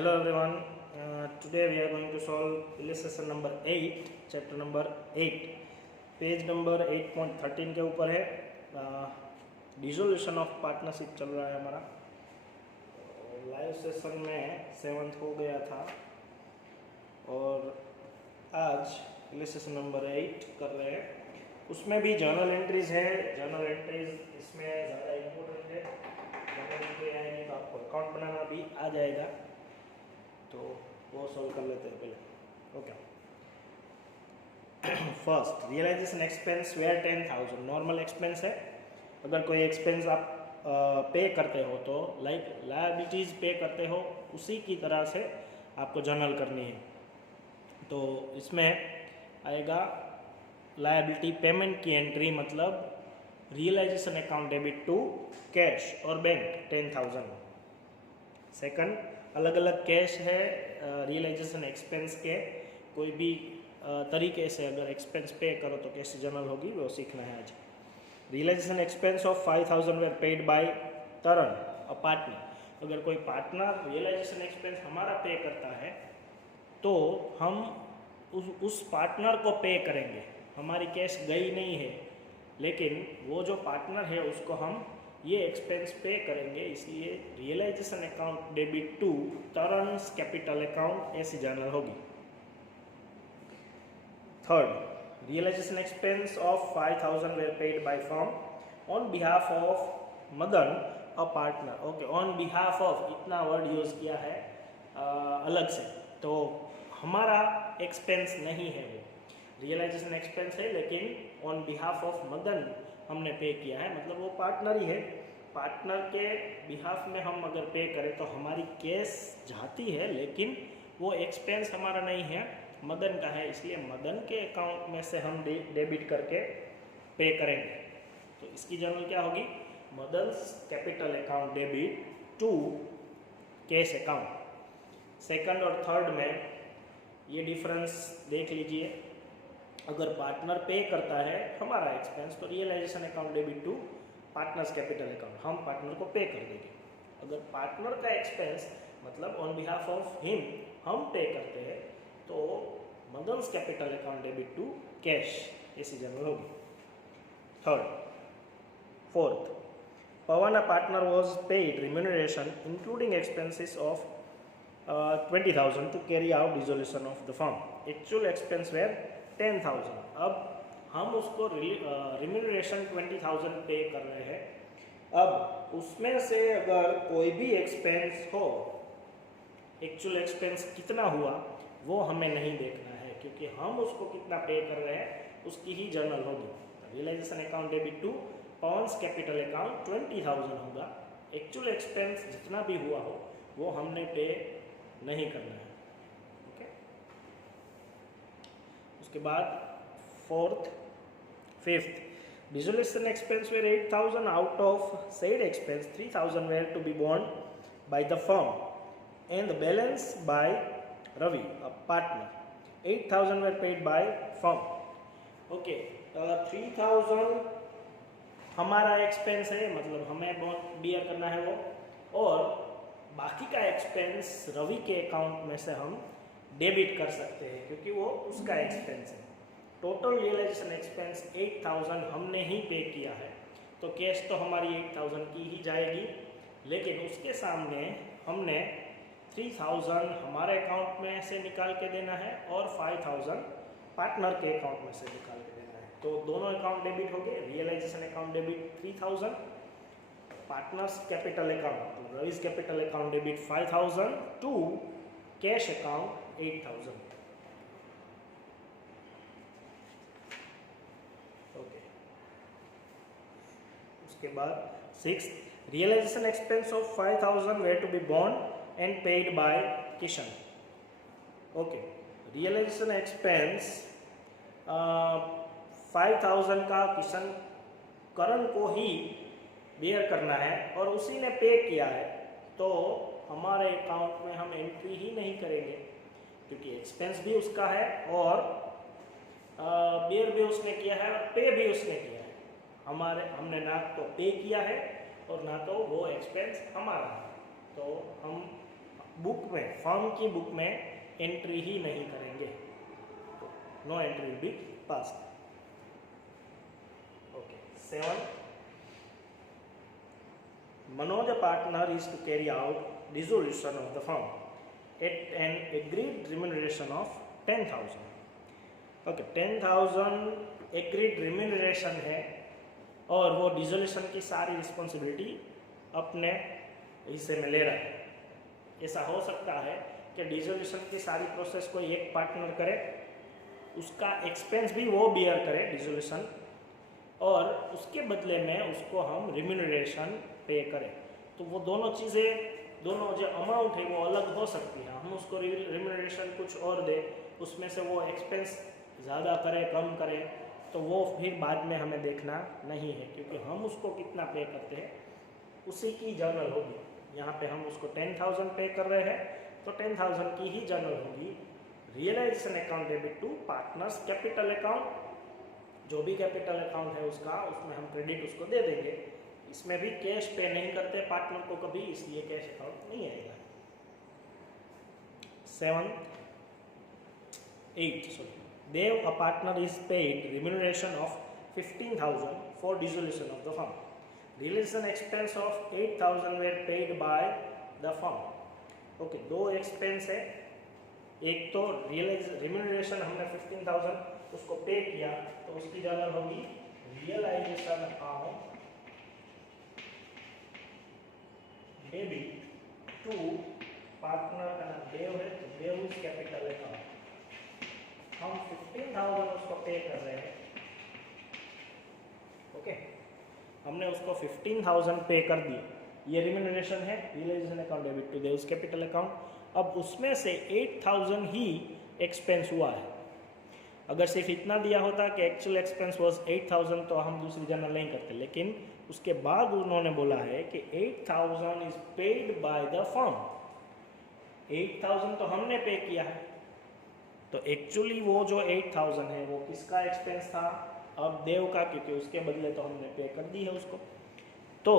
Hello everyone. Today we are going to solve illustration number 8, chapter number 8, page number 8.13 के ऊपर है. Dissolution of partnership चल रहा है हमारा. लाइव सेशन में 7th हो गया था और आज इलिस्ट्रेशन नंबर 8 कर रहे हैं. उसमें भी जर्नल एंट्रीज है. जर्नल एंट्रीज इसमें ज़्यादा इम्पोर्टेंट है. जर्नल एंट्री आएगी तो आपको अकाउंट बनाना भी आ जाएगा, तो वो सॉल्व कर लेते हैं पहले. Okay. First, realization expense where 10,000 normal expense है. अगर कोई एक्सपेंस आप पे करते हो तो लाइक लायबिलिटीज़ पे करते हो उसी की तरह से आपको जर्नल करनी है. तो इसमें आएगा लायबिलिटी पेमेंट की एंट्री, मतलब realization account debit to cash और बैंक 10,000. सेकंड, अलग अलग कैश है रियलाइजेशन एक्सपेंस के. कोई भी तरीके से अगर एक्सपेंस पे करो तो कैसे जर्नल होगी वो सीखना है आज. Realization expense of 5,000 were paid by Taran a partner. अगर कोई पार्टनर रियलाइजेशन एक्सपेंस हमारा पे करता है तो हम उस पार्टनर को पे करेंगे. हमारी कैश गई नहीं है, लेकिन वो जो पार्टनर है उसको हम ये एक्सपेंस पे करेंगे. इसलिए रियलाइजेशन अकाउंट डेबिट टू तरन्स कैपिटल अकाउंट ऐसी जर्नल होगी. Third, realisation expense of 5,000 were paid by firm on behalf of Madan a partner. Okay, on behalf of इतना वर्ड यूज़ किया है अलग से, तो हमारा एक्सपेंस नहीं है. वो रियलाइजेशन एक्सपेंस है लेकिन ऑन बिहाफ ऑफ मदन हमने पे किया है, मतलब वो पार्टनर ही है. पार्टनर के बिहाफ में हम अगर पे करें तो हमारी कैश जाती है, लेकिन वो एक्सपेंस हमारा नहीं है, मदन का है. इसलिए मदन के अकाउंट में से हम डेबिट करके पे करेंगे. तो इसकी जर्नल क्या होगी? Madan's capital account debit to cash account. Second और थर्ड में ये डिफरेंस देख लीजिए. अगर पार्टनर पे करता है हमारा एक्सपेंस तो realization account debit to partners capital account, हम पार्टनर को पे कर देंगे. अगर पार्टनर का एक्सपेंस मतलब ऑन बिहाफ ऑफ हिम हम पे करते हैं तो Madan's capital account debit to cash ऐसी जर्नल होगी. Third. Fourth, Pavan a partner was paid remuneration including expenses of 20,000 to carry out dissolution of the firm. Actual expense where 10,000. अब हम उसको रिम्यूनरेशन 20,000 पे कर रहे हैं. अब उसमें से अगर कोई भी एक्सपेंस हो, एक्चुअल एक्सपेंस कितना हुआ वो हमें नहीं देखना है, क्योंकि हम उसको कितना पे कर रहे हैं उसकी ही जर्नल होगी. Realisation account debit to Pavan's capital account 20,000 होगा. एक्चुअल एक्सपेंस जितना भी हुआ हो वो हमने पे नहीं करना है. ओके. उसके बाद fourth. Fifth, dissolution expense were 8,000. Out of said expense 3,000 were to be borne by the firm and the balance by Ravi a partner. 8,000 were paid by firm. Okay, 3,000 हमारा एक्सपेंस है, मतलब हमें बियर करना है वो, और बाकी का एक्सपेंस रवि के अकाउंट में से हम डेबिट कर सकते हैं क्योंकि वो उसका एक्सपेंस है. टोटल रियलाइजेशन एक्सपेंस 8,000 हमने ही पे किया है, तो कैश तो हमारी 8,000 की ही जाएगी, लेकिन उसके सामने हमने 3,000 हमारे अकाउंट में से निकाल के देना है और 5,000 पार्टनर के अकाउंट में से निकाल के देना है. तो दोनों अकाउंट डेबिट हो गए. Realisation account debit 3,000, partners capital account Ravi's capital account debit 5,000 to cash account 8,000. Okay. उसके बाद 6th, realisation expense of 5,000 were to be borne and paid by Kishan. Okay, realisation expense 5,000 का किशन करण को ही बेयर करना है और उसी ने पे किया है, तो हमारे अकाउंट में हम एंट्री ही नहीं करेंगे क्योंकि एक्सपेंस भी उसका है और बेयर भी उसने किया है और पे भी उसने किया है. हमने ना तो पे किया है और ना तो वो एक्सपेंस हमारा है, तो हम बुक में, फर्म की बुक में एंट्री ही नहीं करेंगे, no entry will be passed. Okay 7, Manoj partner is to carry out dissolution of the firm at an agreed remuneration of 10,000. Okay 10,000 agreed remuneration है और वो डिसोल्यूशन की सारी रिस्पॉन्सिबिलिटी अपने हिस्से में ले रहा है। ऐसा हो सकता है कि डिसोल्यूशन की सारी प्रोसेस को एक पार्टनर करे, उसका एक्सपेंस भी वो बियर करे डिसोल्यूशन, और उसके बदले में उसको हम रिम्यूनरेशन पे करें। तो वो दोनों चीज़ें, दोनों जो अमाउंट है वो अलग हो सकती है। हम उसको रिम्यूनरेशन कुछ और दे, उसमें से वो एक्सपेंस ज़्यादा करे कम करे, तो वो फिर बाद में हमें देखना नहीं है, क्योंकि हम उसको कितना पे करते हैं उसी की जर्नल होगी। यहाँ पे हम उसको 10,000 पे कर रहे हैं तो 10,000 की ही जर्नल होगी। Realisation account debit to partners capital account, जो भी कैपिटल अकाउंट है उसका, उसमें हम क्रेडिट उसको दे देंगे। इसमें भी कैश पे नहीं करते पार्टनर को कभी, इसलिए कैश अकाउंट नहीं आएगा। 8 Dev, a partner, is paid remuneration of 15,000 for dissolution of the firm. Realization expense of 8,000 were paid by the firm. Okay, दो एक्सपेंस है, एक तो रिम्यूनरेशन हमने 15,000 उसको पे किया, तो उसकी जर्नल होगी realisation account debit to partner का नाम देव है, तो देव इज कैपिटल अकाउंट। हम 15,000 उसको पे कर रहे हैं। ओके, हमने उसको 15,000 पे कर दी, ये रिम्यूनरेशन है, realization account debit to Dev's capital account. अब उसमें से 8,000 ही एक्सपेंस हुआ है। अगर सिर्फ इतना दिया होता कि एक्चुअल एक्सपेंस वाज 8,000 तो हम दूसरी जर्नल नहीं करते, लेकिन उसके बाद उन्होंने बोला है कि 8,000 is paid by the firm. 8,000 तो हमने पे किया है, तो एक्चुअली वो जो 8,000 है वो किसका एक्सपेंस था? अब देव का, क्योंकि उसके बदले तो हमने पे कर दी है उसको। तो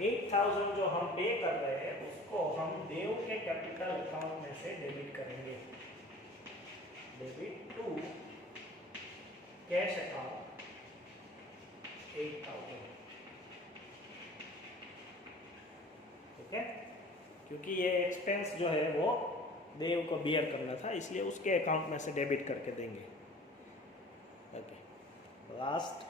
8,000 जो हम पे कर रहे हैं उसको हम देव के कैपिटल अकाउंट में से डेबिट करेंगे, डेबिट टू कैश अकाउंट 8,000। ठीक है, क्योंकि ये एक्सपेंस जो है वो देव को बियर करना था, इसलिए उसके अकाउंट में से डेबिट करके देंगे। Okay, last,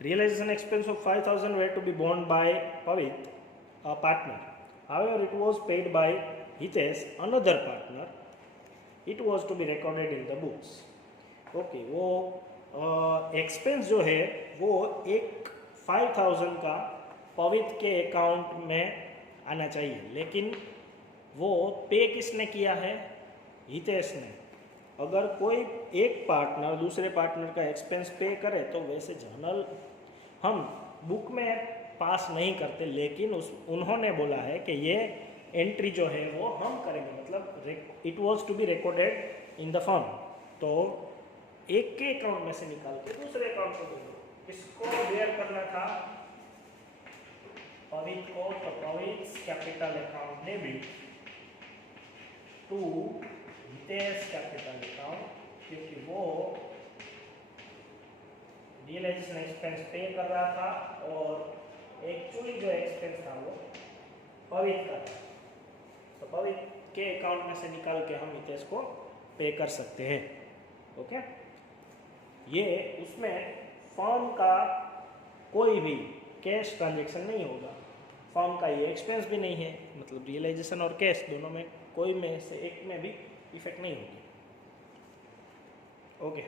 realization expense of 5,000 were to be borne by Pavit, a partner. However, it was paid by Hitesh, another partner. It was to be recorded in the books. Okay, वो expense जो है वो एक 5,000 का पवित के account में आना चाहिए, लेकिन वो पे किसने किया है? हितेश ने। अगर कोई एक पार्टनर दूसरे पार्टनर का एक्सपेंस पे करे तो वैसे जर्नल हम बुक में पास नहीं करते, लेकिन उन्होंने बोला है कि ये एंट्री जो है वो हम करेंगे, मतलब it was to be recorded in the firm. तो एक के अकाउंट में से निकाल के दूसरे अकाउंट को देंगे। किसको बेयर करना था? पवित को। तो Pavit capital account debit to Hitesh capital account, क्योंकि वो रियलाइजेशन एक्सपेंस पे कर रहा था और एक्चुअली जो एक्सपेंस था वो पवित का था। तो पवित के अकाउंट में से निकाल के हम हितेश को पे कर सकते हैं। ओके, ये उसमें फर्म का कोई भी कैश ट्रांजैक्शन नहीं होगा, फर्म का ये एक्सपेंस भी नहीं है, मतलब रियलाइजेशन और कैश दोनों में कोई में से एक में भी इफेक्ट नहीं होगी। ओके,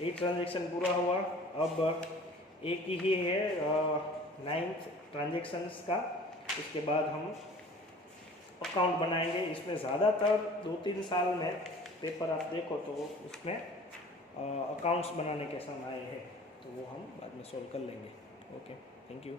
एक ट्रांजैक्शन पूरा हुआ। अब एक ही है 9th ट्रांजैक्शंस का, उसके बाद हम अकाउंट बनाएंगे। इसमें ज़्यादातर 2-3 साल में पेपर आप देखो तो उसमें अकाउंट्स बनाने के सम आए हैं, तो वो हम बाद में सॉल्व कर लेंगे। Okay, thank you.